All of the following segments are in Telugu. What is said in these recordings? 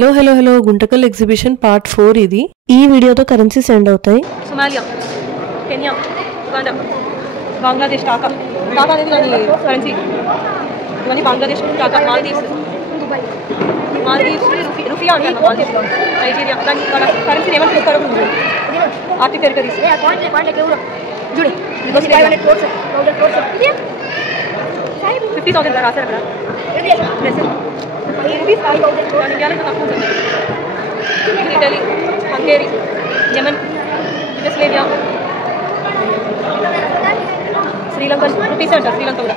హలో గుంటకల్ ఎగ్జిబిషన్ పార్ట్ 4 ఇది. ఈ వీడియోతో కరెన్సీ సెండ్ అవుతాయి. Somalia, Kenya, Uganda, Bangladesh taka అనేది దాని కరెన్సీ. ఇవన్నీ బంగ్లాదేశ్ టాకా, మాల్దీవ్స్ రూఫియా అంటారు మాల్దీవ్స్లో, నైజీరియా. దాని వాళ్ళ కరెన్సీ ఏమని చెప్తారో ఆర్టిక్ టెరిటరీస్ చూడు 50,000 రాశారు అక్కడ. ఇండియాలో తక్కువ ఉంటుంది. Italy, Hungary, Yemen, Yugoslavia, Sri Lanka rupees అంటారు. శ్రీలంక కూడా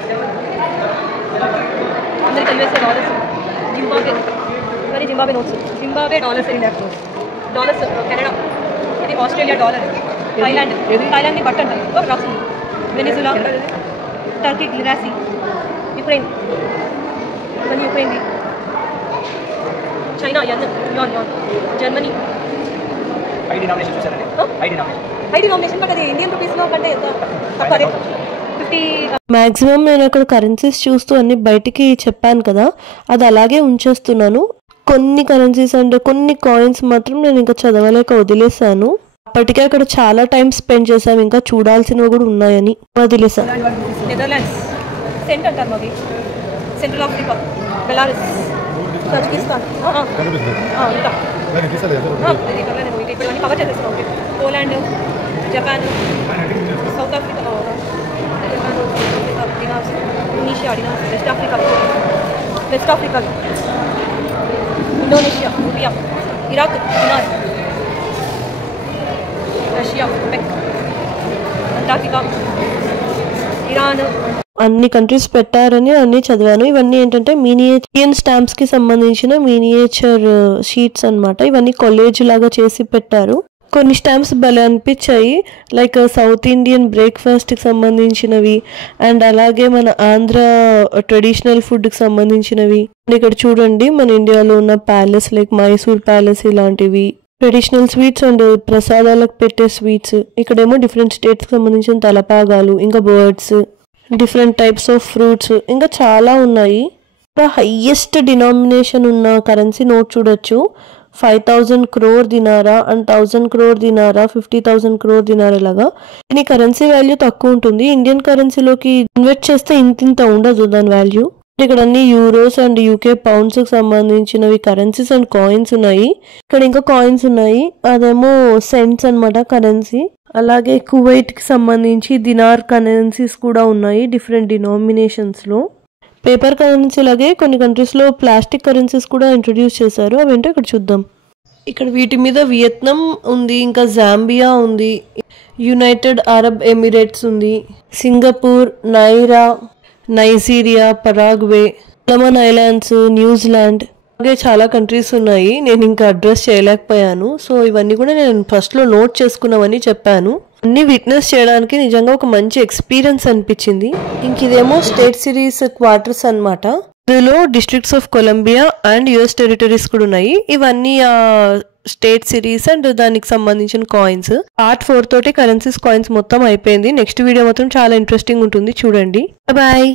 అందరికి తెలివేసే డాలర్స్. జింబాబే, ఇవన్నీ Zimbabwe notes. Zimbabwe dollars dollars. Canada, ఇది ఆస్ట్రేలియా డాలర్. థాయిలాండ్ని బట్ అంటారు రాస్తుంది. వెనిజులా, టర్కీ లిరాసీ, యుక్రెయిన్, ఇవన్నీ యుక్రెయిన్ది. China yuan, Germany. High denomination but అది ఇండియన్ రూపీస్లో కంటే ఎంత తక్కువ. అదే 50. మ్యాక్సిమం నేను అక్కడ కరెన్సీస్ చూస్తూ అన్ని బయటికి చెప్పాను కదా, అది అలాగే ఉంచేస్తున్నాను. కొన్ని కరెన్సీస్ అంటే కొన్ని కాయిన్స్ మాత్రం నేను ఇంకా చదవలేక వదిలేసాను. అప్పటికే అక్కడ చాలా టైం స్పెండ్ చేసాం, ఇంకా చూడాల్సినవి కూడా ఉన్నాయని వదిలేసాను. నెదర్లాండ్స్ సెంట్ అంటారు మాది. సెంట్రల్ ఆఫ్రికా, బెలారస్, తజికిస్తాన్, ఇంకా ఇప్పుడు అన్ని కవర్ చేసేస్తాం. Okay, Poland, Japan, south Africa, Indonesia, west Africa, Indonesia, Libya, Iraq, Iran, Russia, Antarctica, Iran. అన్ని కంట్రీస్ పెట్టారని అన్ని చదివాను. ఇవన్నీ ఏంటంటే మినియేచర్ స్టాంప్స్ కి సంబంధించిన మినియేచర్ షీట్స్ అన్నమాట. ఇవన్నీ కాలేజ్ లాగా చేసి పెట్టారు. కొన్ని స్టాంప్స్ భలే అనిపించాయి, లైక్ సౌత్ ఇండియన్ బ్రేక్ఫాస్ట్ కి సంబంధించినవి అండ్ అలాగే మన ఆంధ్ర ట్రెడిషనల్ ఫుడ్ కి సంబంధించినవి. ఇక్కడ చూడండి మన ఇండియాలో ఉన్న ప్యాలెస్ లైక్ మైసూర్ ప్యాలెస్ ఇలాంటివి, ట్రెడిషనల్ స్వీట్స్ అండ్ ప్రసాదాలకు పెట్టే స్వీట్స్. ఇక్కడేమో డిఫరెంట్ స్టేట్స్ కి సంబంధించిన తలపాగాలు, ఇంకా birds, different types of fruits, ఇంకా చాలా ఉన్నాయి. హైయెస్ట్ డినామినేషన్ ఉన్న కరెన్సీ నోట్ చూడొచ్చు. 5,000 crore దినారా అండ్ 1,000 crore దినారా, 50,000 crore దినారా లాగా. దీని కరెన్సీ వాల్యూ తక్కువ ఉంటుంది. ఇండియన్ కరెన్సీలోకి కన్వర్ట్ చేస్తే ఇంత ఉండదు దాని వాల్యూ. ఇక్కడ అన్ని యూరోస్ అండ్ యూకే పౌండ్స్ కి సంబంధించినవి కరెన్సీస్ అండ్ కాయిన్స్ ఉన్నాయి. ఇక్కడ ఇంకా కాయిన్స్ ఉన్నాయి, అదేమో సెంట్స్ అన్నమాట కరెన్సీ. అలాగే కువైట్ కి సంబంధించి దినార్ కరెన్సీస్ కూడా ఉన్నాయి డిఫరెంట్ డినామినేషన్స్ లో. పేపర్ కరెన్సీ లాగే కొన్ని కంట్రీస్ లో ప్లాస్టిక్ కరెన్సీస్ కూడా ఇంట్రొడ్యూస్ చేశారు. అవేంటో ఇక్కడ చూద్దాం. ఇక్కడ వీటి మీద వియత్నాం ఉంది, ఇంకా జాంబియా ఉంది, యునైటెడ్ అరబ్ ఎమిరేట్స్ ఉంది, Singapore, Nigeria, Paraguay, Solomon islands, New Zealand, అలాగే చాలా కంట్రీస్ ఉన్నాయి. నేను ఇంకా అడ్రస్ చేయలేకపోయాను. సో ఇవన్నీ కూడా నేను ఫస్ట్ లో నోట్ చేసుకున్నామని చెప్పాను. అన్ని విట్నెస్ చేయడానికి నిజంగా ఒక మంచి ఎక్స్పీరియన్స్ అనిపించింది. ఇంక ఇదేమో స్టేట్ సిరీస్ క్వార్టర్స్ అన్నమాట. ఇందులో districts of Columbia and US territories కూడా ఉన్నాయి. ఇవన్నీ ఆ స్టేట్ సిరీస్ అండ్ దానికి సంబంధించిన కాయిన్స్. పార్ట్ 4 తోటి కరెన్సీస్ కాయిన్స్ మొత్తం అయిపోయింది. నెక్స్ట్ వీడియో మాత్రం చాలా ఇంట్రెస్టింగ్ ఉంటుంది, చూడండి. బాయ్.